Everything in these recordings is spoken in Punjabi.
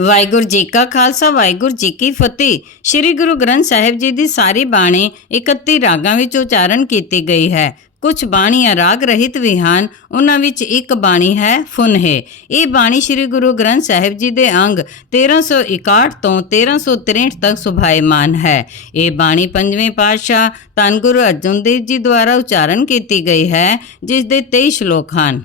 ਵਾਹਿਗੁਰੂ ਜੀ ਕਾ ਖਾਲਸਾ, ਵਾਹਿਗੁਰੂ ਜੀ ਕੀ ਫਤਿਹ। ਸ੍ਰੀ ਗੁਰੂ ਗ੍ਰੰਥ ਸਾਹਿਬ ਜੀ ਦੀ ਸਾਰੀ ਬਾਣੀ 31 ਰਾਗਾਂ ਵਿੱਚ ਉਚਾਰਨ ਕੀਤੀ ਗਈ ਹੈ। ਕੁਝ ਬਾਣੀਆਂ ਰਾਗ ਰਹਿਤ ਵੀ ਹਨ, ਉਹਨਾਂ ਵਿੱਚ ਇੱਕ ਬਾਣੀ ਹੈ ਫੁਨਹੇ ਇਹ ਬਾਣੀ ਸ੍ਰੀ ਗੁਰੂ ਗ੍ਰੰਥ ਸਾਹਿਬ ਜੀ ਦੇ ਅੰਗ 1361 ਤੋਂ 1363 ਤੱਕ ਸੁਭਾਇਮਾਨ ਹੈ। ਇਹ ਬਾਣੀ ਪੰਜਵੇਂ ਪਾਤਸ਼ਾਹ ਧੰਨ ਗੁਰੂ ਅਰਜਨ ਦੇਵ ਜੀ ਦੁਆਰਾ ਉਚਾਰਨ ਕੀਤੀ ਗਈ ਹੈ, ਜਿਸ ਦੇ 23 ਸ਼ਲੋਕ ਹਨ।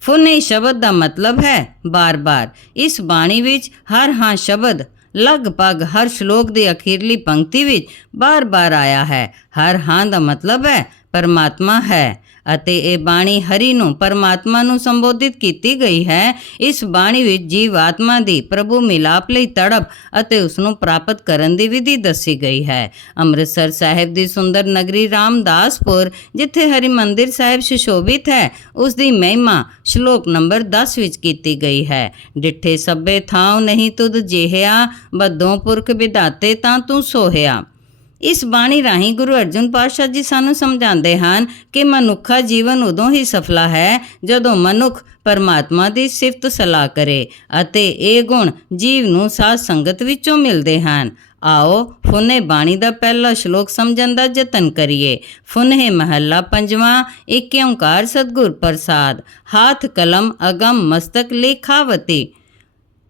ਫੁਨੇ ਸ਼ਬਦ ਦਾ ਮਤਲਬ ਹੈ ਬਾਰ-ਬਾਰ। ਇਸ ਬਾਣੀ ਵਿੱਚ ਹਰ ਹਾਂ ਸ਼ਬਦ ਲਗਭਗ ਹਰ ਸ਼ਲੋਕ ਦੇ ਅਖੀਰਲੀ ਪੰਕਤੀ ਵਿੱਚ ਬਾਰ-ਬਾਰ ਆਇਆ ਹੈ। ਹਰ ਹਾਂ ਦਾ ਮਤਲਬ ਹੈ, ਪਰਮਾਤਮਾ ਹੈ ਅਤੇ ਇਹ ਬਾਣੀ ਹਰੀ ਨੂੰ ਪਰਮਾਤਮਾ ਨੂੰ ਸੰਬੋਧਿਤ ਕੀਤੀ ਗਈ ਹੈ। ਇਸ ਬਾਣੀ ਵਿੱਚ ਜੀਵ ਆਤਮਾ ਦੀ ਪ੍ਰਭੂ ਮਿਲਾਪ ਲਈ ਤੜਪ ਅਤੇ ਉਸ ਨੂੰ ਪ੍ਰਾਪਤ ਕਰਨ ਦੀ ਵਿਧੀ ਦੱਸੀ ਗਈ ਹੈ। ਅੰਮ੍ਰਿਤਸਰ ਸਾਹਿਬ ਦੀ ਸੁੰਦਰ ਨਗਰੀ ਰਾਮਦਾਸਪੁਰ, ਜਿੱਥੇ ਹਰੀ ਮੰਦਿਰ ਸਾਹਿਬ ਸੁਸ਼ੋਭਿਤ ਹੈ ਉਸ ਦੀ ਮਹਿਮਾ ਸ਼ਲੋਕ ਨੰਬਰ 10 ਵਿੱਚ ਕੀਤੀ ਗਈ ਹੈ। ਡਿੱਠੇ ਸਭੇ ਥਾਉ ਨਹੀਂ ਤੁਧ ਜਿਹਿਆ ਬੱਦੋਂ ਪੁਰਖ ਵਿਧਾਤੇ ਤਾਂ ਤੂੰ ਸੋਹਿਆ। ਇਸ ਬਾਣੀ ਰਾਹੀਂ ਗੁਰੂ ਅਰਜਨ ਪਾਤਸ਼ਾਹ ਜੀ ਸਾਨੂੰ ਸਮਝਾਉਂਦੇ ਹਨ ਕਿ ਮਨੁੱਖਾ ਜੀਵਨ ਉਦੋਂ ਹੀ ਸਫਲਾ ਹੈ ਜਦੋਂ ਮਨੁੱਖ ਪਰਮਾਤਮਾ ਦੀ ਸਿਫਤ ਸਲਾਹ ਕਰੇ ਅਤੇ ਇਹ ਗੁਣ ਜੀਵ ਨੂੰ ਸਾਧ ਸੰਗਤ ਵਿੱਚੋਂ ਮਿਲਦੇ ਹਨ। ਆਓ ਫੁਨੇ ਬਾਣੀ ਦਾ ਪਹਿਲਾ ਸ਼ਲੋਕ ਸਮਝਣ ਦਾ ਯਤਨ ਕਰੀਏ। ਫੁਨੇ ਮਹੱਲਾ ਪੰਜਵਾਂ, ਏਕ ਓੰਕਾਰ ਸਤਿਗੁਰ ਪ੍ਰਸਾਦ, ਹਾਥ ਕਲਮ ਅਗਮ ਮਸਤਕ ਲੇਖਾਵਤੀ।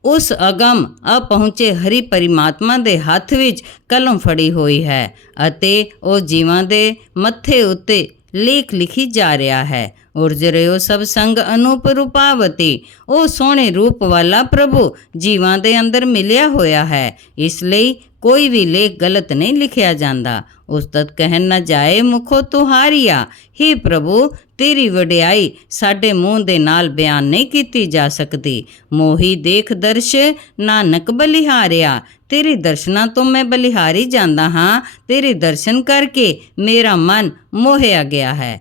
ਉਸ ਅਗਮ ਅਪਹੁੰਚੇ ਹਰੀ ਪਰਮਾਤਮਾ ਦੇ ਹੱਥ ਵਿੱਚ ਕਲਮ ਫੜੀ ਹੋਈ ਹੈ ਅਤੇ ਉਹ ਜੀਵਾਂ ਦੇ ਮੱਥੇ ਉੱਤੇ ਲੇਖ ਲਿਖੀ ਜਾ ਰਿਹਾ ਹੈ। ਉਰਜ ਉਰਜਰਿਓ ਸਭ ਸੰਗ ਅਨੂਪ ਰੂਪਾਵਤੀ। ਉਹ ਸੋਹਣੇ ਰੂਪ ਵਾਲਾ ਪ੍ਰਭੂ, ਜੀਵਾਂ ਦੇ ਅੰਦਰ ਮਿਲਿਆ ਹੋਇਆ ਹੈ। ਇਸ ਲਈ ਕੋਈ ਵੀ ਲੇਖ ਗਲਤ ਨਹੀਂ ਲਿਖਿਆ ਜਾਂਦਾ। ਉਸਤਤ ਕਹਿਣ ਨਾ ਜਾਏ ਮੁਖੋ ਤੁਹਾਰੀਆ। ਹੀ ਪ੍ਰਭੂ, ਤੇਰੀ ਵਡਿਆਈ ਸਾਡੇ ਮੂੰਹ ਦੇ ਨਾਲ ਬਿਆਨ ਨਹੀਂ ਕੀਤੀ ਜਾ ਸਕਦੀ। ਮੋਹੀ ਦੇਖ ਦਰਸ਼, ਨਾਨਕ ਬਲਿਹਾਰਿਆ। ਤੇਰੇ ਦਰਸ਼ਨਾਂ ਤੋਂ ਮੈਂ ਬਲਿਹਾਰੀ ਜਾਂਦਾ ਹਾਂ। ਤੇਰੇ ਦਰਸ਼ਨ ਕਰਕੇ ਮੇਰਾ ਮਨ ਮੋਹਿਆ ਗਿਆ ਹੈ।